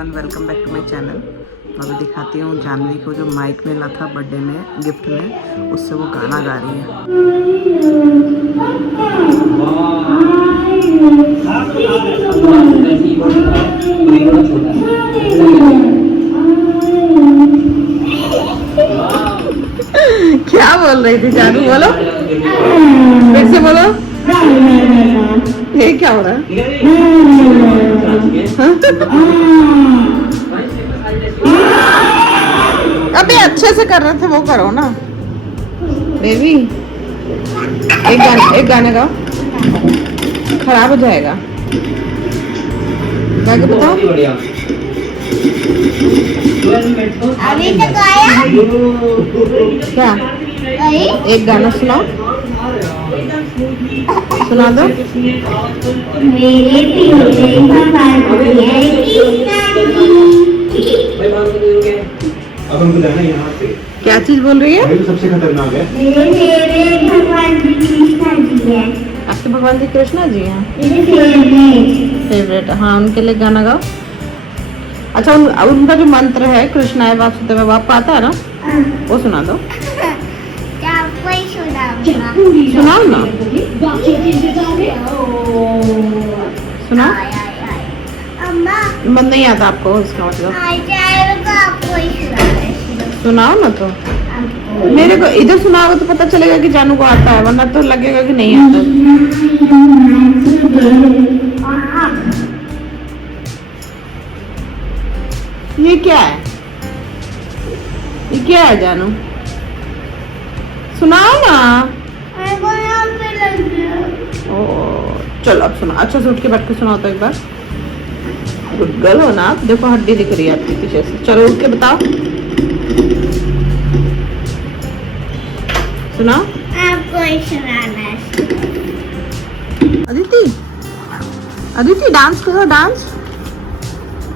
Everyone, welcome back to my channel. अभी दिखाती हूँ जानवी को जो माइक मिला था बर्थडे में गिफ्ट में, उससे वो गाना गा रही है। क्या बोल रही थी जानू? बोलो, फिर से बोलो। ये क्या हो रहा है? अभी अच्छे से कर रहे थे, वो करो ना बेबी। एक गाना गाओ, खराब हो जाएगा। गा के बताओ। अभी तो गाया क्या? एक गाना सुनाओ, सुना दो। मेरे प्रिय भगवान अब हमको जाना है यहाँ से। क्या चीज बोल रही है? भाई तो सबसे खतरनाक है। मेरे भगवान जी कृष्णा जी है। आपके भगवान जी कृष्णा जी हैं? मेरे फेवरेट। फेवरेट? हाँ, उनके लिए गाना गाओ। अच्छा, उनका जो मंत्र है कृष्णाय वासुदेवाय आपको आता है ना, वो सुना दो। क्या कोई सुनाऊंगा? सुनाओ ना, सुनाओ। अम्मा मन नहीं आता आपको, इसका मतलब आपको ही सुनाऊंगा। सुनाओ ना। तो मेरे को इधर सुनाओगे तो पता चलेगा कि जानू को आता है, वरना तो लगेगा कि नहीं आता। ये क्या है? ये क्या है जानू? सुनाओ ना। ओ चलो अब सुना, अच्छा से उठ के बैठ के सुनाओ तो एक बार। गुड गर्ल हो ना आप। देखो हड्डी दिख रही है आपके पीछे से। चलो उठ के बताओ, सुनाओ। आपको ही सुनाना है। अदिति, अदिति डांस करो, डांस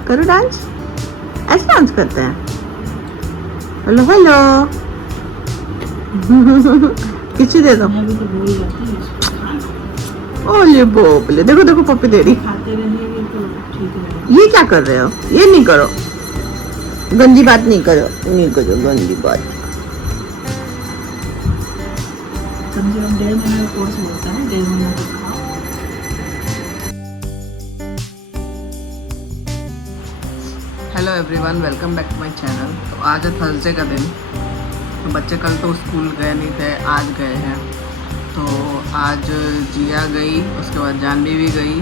करो, डांस। ऐसे डांस करते हैं। हेलो हेलो किसी दे दो। ओले बोले, देखो देखो पप्पी दे रही। ये क्या कर रहे हो? ये नहीं करो, गंदी बात नहीं करो, नहीं करो गंदी बात। कम से कम 1.5 महीने का कोर्स होता है, 1.5 महीने तक खाओ। Hello everyone, welcome back to my channel. तो आज है थर्सडे का दिन। तो बच्चे कल तो स्कूल गए नहीं थे, आज गए हैं। तो आज जिया गई, उसके बाद जानवी भी गई।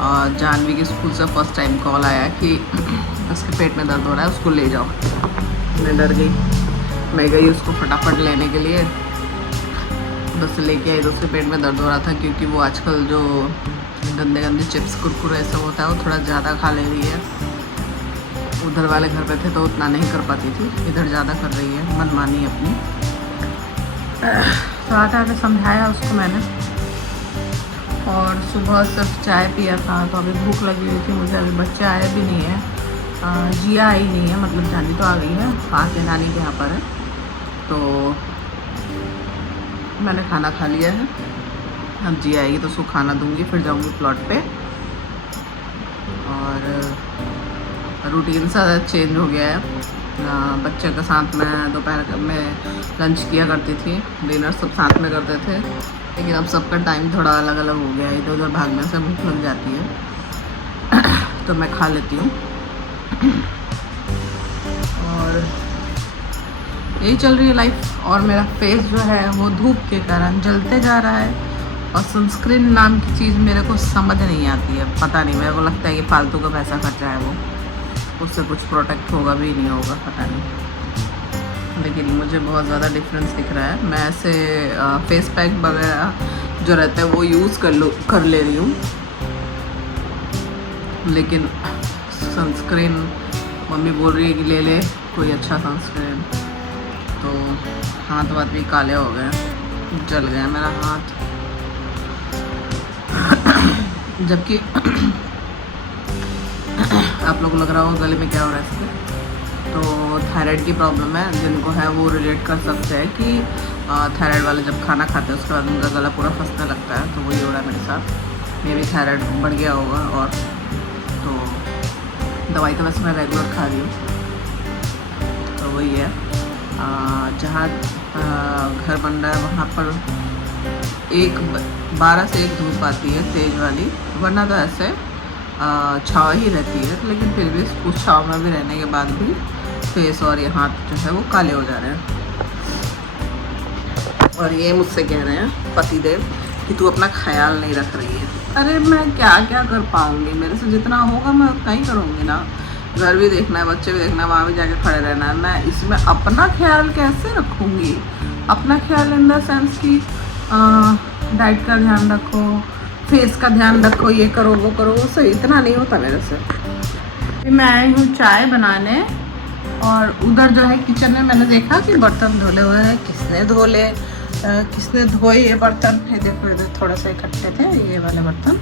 और जानवी के स्कूल से फर्स्ट टाइम कॉल आया कि उसके पेट में दर्द हो रहा है, उसको ले जाओ। मैं डर गई, मैं गई उसको फटाफट लेने के लिए। बस लेके आई तो उसके पेट में दर्द हो रहा था, क्योंकि वो आजकल जो गंदे गंदे चिप्स कुरकुरे सब होता है वो थोड़ा ज़्यादा खा ले रही है। उधर वाले घर पे थे तो उतना नहीं कर पाती थी, इधर ज़्यादा कर रही है, मनमानी अपनी। तो आते आते समझाया उसको मैंने। और सुबह सिर्फ चाय पिया था, तो अभी भूख लगी हुई थी मुझे। अभी बच्चे आए भी नहीं है, जिया आई नहीं है, मतलब जानी तो आ गई है, आके नानी के यहाँ पर है। तो मैंने खाना खा लिया है। अब जिया आएगी तो उसको खाना दूंगी, फिर जाऊंगी प्लॉट पे। और रूटीन सा चेंज हो गया है। बच्चे के साथ में दोपहर में लंच किया करती थी, डिनर सब साथ में करते थे। लेकिन अब सबका टाइम थोड़ा अलग अलग हो गया है, इधर उधर भागने से भूख लग जाती है तो मैं खा लेती हूँ। और यही चल रही है लाइफ। और मेरा फेस जो है वो धूप के कारण जलते जा रहा है। और सनस्क्रीन नाम की चीज़ मेरे को समझ नहीं आती है, पता नहीं, मेरे को लगता है कि फालतू का पैसा खर्चा है वो, उससे कुछ प्रोटेक्ट होगा भी नहीं होगा, पता नहीं। लेकिन मुझे बहुत ज़्यादा डिफरेंस दिख रहा है। मैं ऐसे फेस पैक वगैरह जो रहता है वो यूज़ कर ले रही हूँ। लेकिन सनस्क्रीन मम्मी बोल रही है कि ले ले कोई अच्छा सनस्क्रीन। तो हाथ वाथ भी काले हो गए, जल गया मेरा हाथ। जबकि आप लोग को लग रहा होगा गले में क्या हो रहा है इसके, तो थायराइड की प्रॉब्लम है। जिनको है वो रिलेट कर सकते हैं कि थायराइड वाले जब खाना खाते हैं उसके बाद उनका गला पूरा फंसने लगता है। तो वही हो रहा है मेरे साथ। मेरी थायराइड बढ़ गया होगा। और तो दवाई तो वैसे मैं रेगुलर खा रही हूँ। तो वही है, जहाँ घर बन रहा है वहाँ पर 12 से 1 धूप आती है तेज़ वाली, वरना तो ऐसे छाँव ही रहती है। लेकिन फिर भी उस छाँव में भी रहने के बाद भी फेस और ये हाथ जो है वो काले हो जा रहे हैं। और ये मुझसे कह रहे हैं पतिदेव कि तू अपना ख्याल नहीं रख रही है। अरे मैं क्या क्या कर पाऊँगी, मेरे से जितना होगा मैं उतना ही करूँगी ना। घर भी देखना है, बच्चे भी देखना है, वहाँ भी जाके खड़े रहना है। मैं इसमें अपना ख्याल कैसे रखूँगी? अपना ख्याल इन द सेंस कि डाइट का ध्यान रखो, फेस का ध्यान रखो, ये करो वो करो, वो सही इतना नहीं होता मेरे से। मैं आई हूँ चाय बनाने, और उधर जो है किचन में मैंने देखा कि बर्तन धुले हुए हैं। किसने धोए ये बर्तन? ये देखो इधर थोड़ा सा इकट्ठे थे ये वाले बर्तन,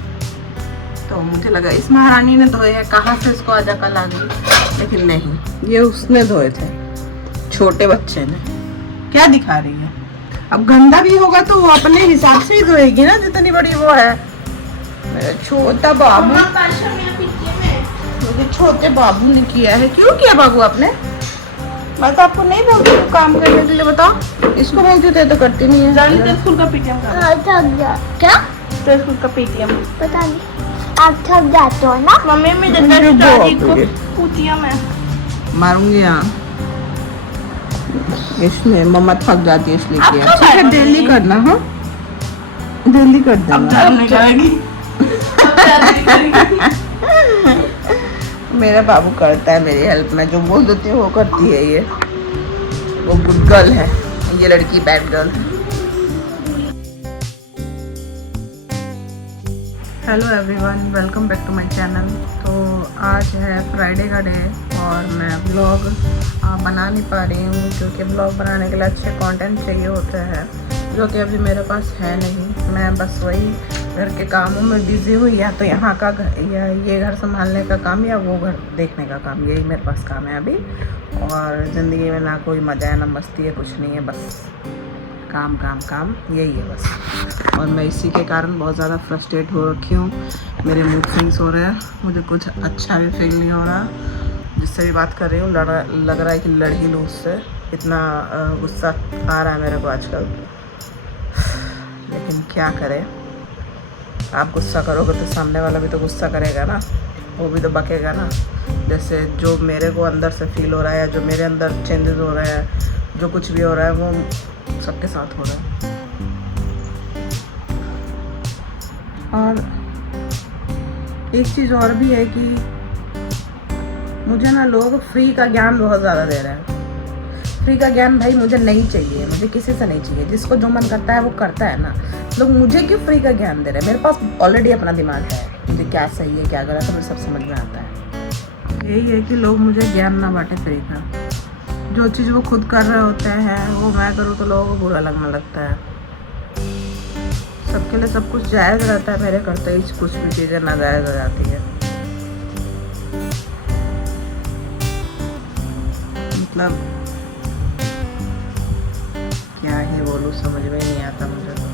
तो मुझे लगा इस महारानी ने धोए हैं, कहाँ से इसको आज अकल आ गई। लेकिन नहीं, ये उसने धोए थे, छोटे बच्चे ने। क्या दिखा रही है? अब गंदा भी होगा तो वो अपने हिसाब से ही धोएगी ना, जितनी बड़ी वो है। मेरा छोटा बाबू, मुझे छोटे बाबू ने किया है। क्यों किया बाबू आपने? मैं तो आपको नहीं बोलती हूँ काम करने के लिए, बताओ। इसको बोलती थे तो करती नहीं है। स्कूल का पीटीएम का क्या? तो स्कूल का पीटीएम पता नहीं, आप थक जाते हो ना। मम्मी में पीटीएम है। मारूंगी यहाँ इसमें, मम्मा थक जाती है इसलिए किया। ठीक है, डेली करना। हाँ, डेली कर देना। मेरा बाबू करता है मेरी हेल्प में, जो बोल देती है वो करती है। ये वो गुड गर्ल है, ये लड़की बैड गर्ल है। Hello everyone, welcome back to my channel. तो आज है फ्राइडे का डे और मैं ब्लॉग बना नहीं पा रही हूँ, क्योंकि ब्लॉग बनाने के लिए अच्छे कंटेंट चाहिए होते हैं, जो कि अभी मेरे पास है नहीं। मैं बस वही घर के कामों में बिज़ी हुई, या तो यहाँ का या ये घर संभालने का काम या वो घर देखने का काम, यही मेरे पास काम है अभी। और ज़िंदगी में ना कोई मज़ा है ना मस्ती है, कुछ नहीं है, बस काम काम काम, यही है बस। और मैं इसी के कारण बहुत ज़्यादा फ्रस्ट्रेट हो रखी हूँ। मेरे मूड स्विंग्स हो रहे हैं, मुझे कुछ अच्छा भी फील नहीं हो रहा। जिससे भी बात कर रही हूँ लग रहा है कि लड़ ही लूँ उससे, इतना गुस्सा आ रहा है मेरे को आजकल। लेकिन क्या करें, आप गुस्सा करोगे तो सामने वाला भी तो गुस्सा करेगा ना, वो भी तो बकेगा ना। जैसे जो मेरे को अंदर से फील हो रहा है, या जो मेरे अंदर चेंजेस हो रहे हैं, जो कुछ भी हो रहा है वो सबके साथ हो रहा है। और एक चीज़ और भी है कि मुझे ना लोग फ्री का ज्ञान बहुत ज़्यादा दे रहे हैं। फ्री का ज्ञान भाई मुझे नहीं चाहिए, मुझे किसी से नहीं चाहिए। जिसको जो मन करता है वो करता है ना। लोग मुझे क्यों फ्री का ज्ञान दे रहे हैं? मेरे पास ऑलरेडी अपना दिमाग है, मुझे क्या सही है क्या गलत है मुझे सब समझ में आता है। यही है कि लोग मुझे ज्ञान ना बांटे फ्री का। जो चीज़ वो खुद कर रहे होते हैं वो मैं करूँ तो लोगों को बुरा लगने लगता है। सबके लिए सब कुछ जायज़ रहता है, मेरे करते ही कुछ भी चीज़ें नाजायज़ हो जाती है। मतलब क्या ही बोलूँ, समझ में नहीं आता मुझे तो।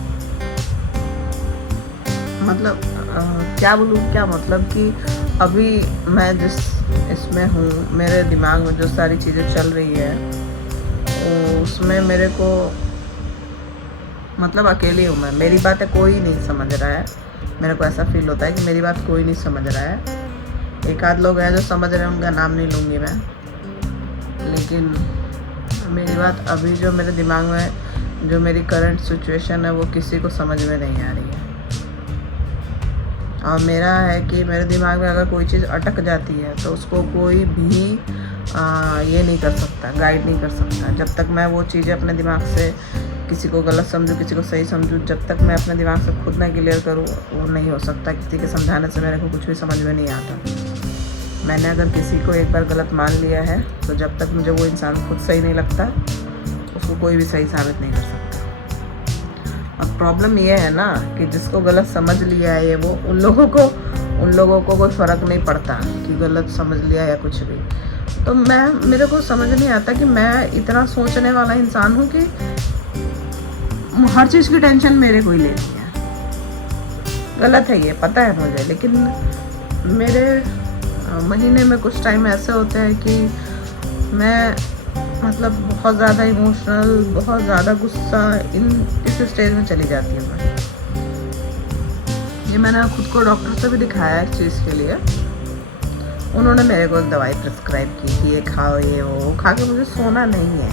मतलब क्या बोलूँ, क्या मतलब कि अभी मैं जिस इसमें हूँ, मेरे दिमाग में जो सारी चीज़ें चल रही है उसमें मेरे को मतलब अकेली हूँ मैं। मेरी बातें कोई नहीं समझ रहा है। मेरे को ऐसा फील होता है कि मेरी बात कोई नहीं समझ रहा है। एक आध लोग हैं जो समझ रहे हैं, उनका नाम नहीं लूँगी मैं, लेकिन मेरी बात अभी जो मेरे दिमाग में जो मेरी करंट सिचुएशन है वो किसी को समझ में नहीं आ रही है। और मेरा है कि मेरे दिमाग में अगर कोई चीज़ अटक जाती है तो उसको कोई भी ये नहीं कर सकता, गाइड नहीं कर सकता। जब तक मैं वो चीज़ें अपने दिमाग से किसी को गलत समझूँ, किसी को सही समझूँ, जब तक मैं अपने दिमाग से खुद ना क्लियर करूँ वो नहीं हो सकता। किसी के समझाने से मेरे को कुछ भी समझ में नहीं आता। मैंने अगर किसी को एक बार गलत मान लिया है तो जब तक मुझे वो इंसान खुद सही नहीं लगता उसको कोई भी सही साबित नहीं कर सकता। और प्रॉब्लम ये है ना कि जिसको गलत समझ लिया है ये वो उन लोगों को कोई फ़र्क नहीं पड़ता कि गलत समझ लिया या कुछ भी। तो मेरे को समझ नहीं आता कि मैं इतना सोचने वाला इंसान हूँ कि हर चीज़ की टेंशन मेरे को ही लेनी है। गलत है ये, पता है मुझे, लेकिन मेरे महीने में कुछ टाइम ऐसे होते हैं कि मैं मतलब बहुत ज़्यादा इमोशनल, बहुत ज़्यादा गुस्सा इस स्टेज में चली जाती हूँ मैं। ये मैंने खुद को डॉक्टर से भी दिखाया इस चीज़ के लिए। उन्होंने मेरे को दवाई प्रिस्क्राइब की कि ये खाओ, ये वो खा के मुझे सोना नहीं है।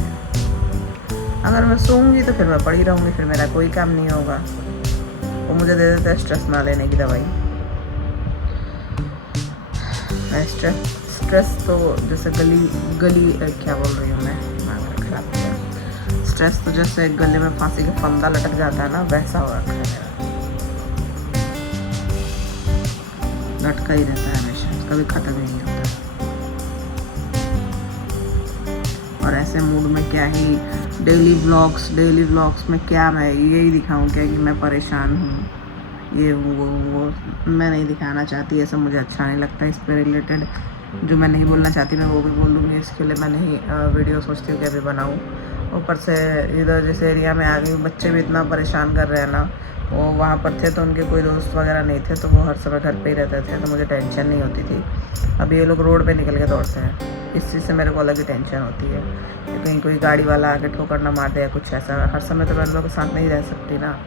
अगर मैं सोऊंगी तो फिर मैं पड़ी रहूँगी, फिर मेरा कोई काम नहीं होगा। वो मुझे दे देते हैं स्ट्रेस ना लेने की दवाई। स्ट्रेस तो जैसे गली क्या बोल रही हूँ मैं, दिमाग खराब हो गया। स्ट्रेस तो जैसे गले में फांसी का फंदा लटक जाता है ना, वैसा हो रखा है मेरा। लटका ही रहता है हमेशा, कभी ख़त्म ही नहीं होता। और ऐसे मूड में क्या ही डेली व्लॉग्स में क्या मैं यही दिखाऊं क्या कि मैं परेशान हूँ, ये वो मैं नहीं दिखाना चाहती। ये सब मुझे अच्छा नहीं लगता। इस पर रिलेटेड जो मैं नहीं बोलना चाहती मैं वो भी बोल दूँगी। इसके लिए मैं नहीं वीडियो सोचती हूँ कि अभी बनाऊँ। ऊपर से इधर जिस एरिया में आ गई, बच्चे भी इतना परेशान कर रहे हैं ना। वो वहाँ पर थे तो उनके कोई दोस्त वगैरह नहीं थे, तो वो हर समय घर पे ही रहते थे, तो मुझे टेंशन नहीं होती थी। अभी ये लोग रोड पे निकल के दौड़ते हैं, इस चीज़ से मेरे को अलग ही टेंशन होती है कि कहीं कोई गाड़ी वाला आके ठोकर ना मार दे या कुछ ऐसा। हर समय तो मैं उन लोगों के साथ नहीं रह सकती ना।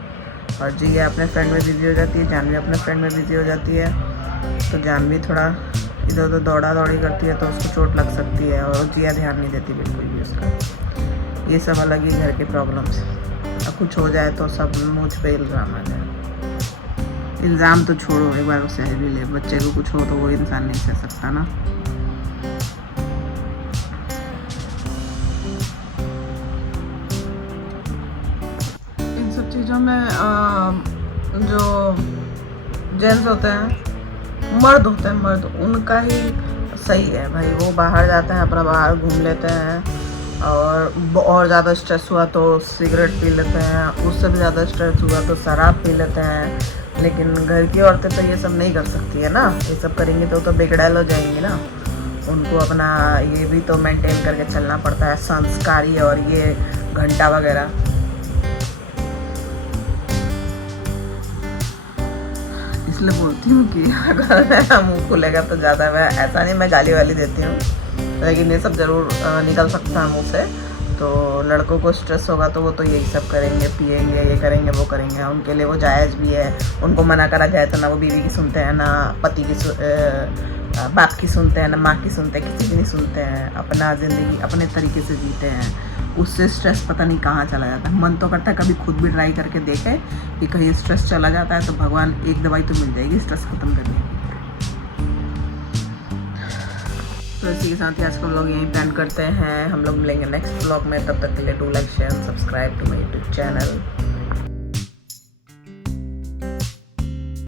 और जिया अपने फ्रेंड में बिजी हो जाती है, जान भी अपने फ्रेंड में बिजी हो जाती है, तो जान भी थोड़ा इधर उधर दौड़ा दौड़ी करती है तो उसको चोट लग सकती है। और जिया ध्यान नहीं देती बिल्कुल भी उसका। ये सब अलग ही घर के प्रॉब्लम्स। अब कुछ हो जाए तो सब मुझ पे इल्ज़ाम आ जाए। इल्ज़ाम तो छोड़ो, एक बार उसे भी ले। बच्चे को कुछ हो तो वो इंसान नहीं सह सकता ना। इन सब चीज़ों में जो जेंट्स होते हैं, मर्द होते हैं, मर्द उनका ही सही है भाई। वो बाहर जाते हैं, अपना बाहर घूम लेते हैं, और ज़्यादा स्ट्रेस हुआ तो सिगरेट पी लेते हैं, उससे भी ज़्यादा स्ट्रेस हुआ तो शराब पी लेते हैं। लेकिन घर की औरतें तो ये सब नहीं कर सकती है ना। ये सब करेंगी तो बेगड़ैल हो जाएंगी ना। उनको अपना ये भी तो मेंटेन करके चलना पड़ता है, संस्कारी और ये घंटा वगैरह। इसलिए बोलती हूँ कि अगर मेरा मुँह खुलेगा तो ज़्यादा, मैं ऐसा नहीं मैं गाली वाली देती हूँ, लेकिन ये सब ज़रूर निकल सकता है मुँह से। तो लड़कों को स्ट्रेस होगा तो वो तो यही सब करेंगे, पिएंगे, ये करेंगे, वो करेंगे। उनके लिए वो जायज़ भी है। उनको मना करा जाए तो ना वो बीवी की सुनते हैं, ना पति की बाप की सुनते हैं, ना माँ की सुनते हैं, किसी की नहीं सुनते हैं। अपना ज़िंदगी अपने तरीके से जीते हैं। उससे स्ट्रेस पता नहीं कहाँ चला जाता है। मन तो करता है कभी खुद भी ट्राई करके देखें कि कहीं स्ट्रेस चला जाता है तो भगवान एक दवाई तो मिल जाएगी स्ट्रेस ख़त्म करने की। तो इसी के साथ ही आज का व्लॉग यहीं प्लान करते हैं। हम लोग मिलेंगे नेक्स्ट व्लॉग में। तब तक के लिए do like, share, subscribe to my YouTube channel.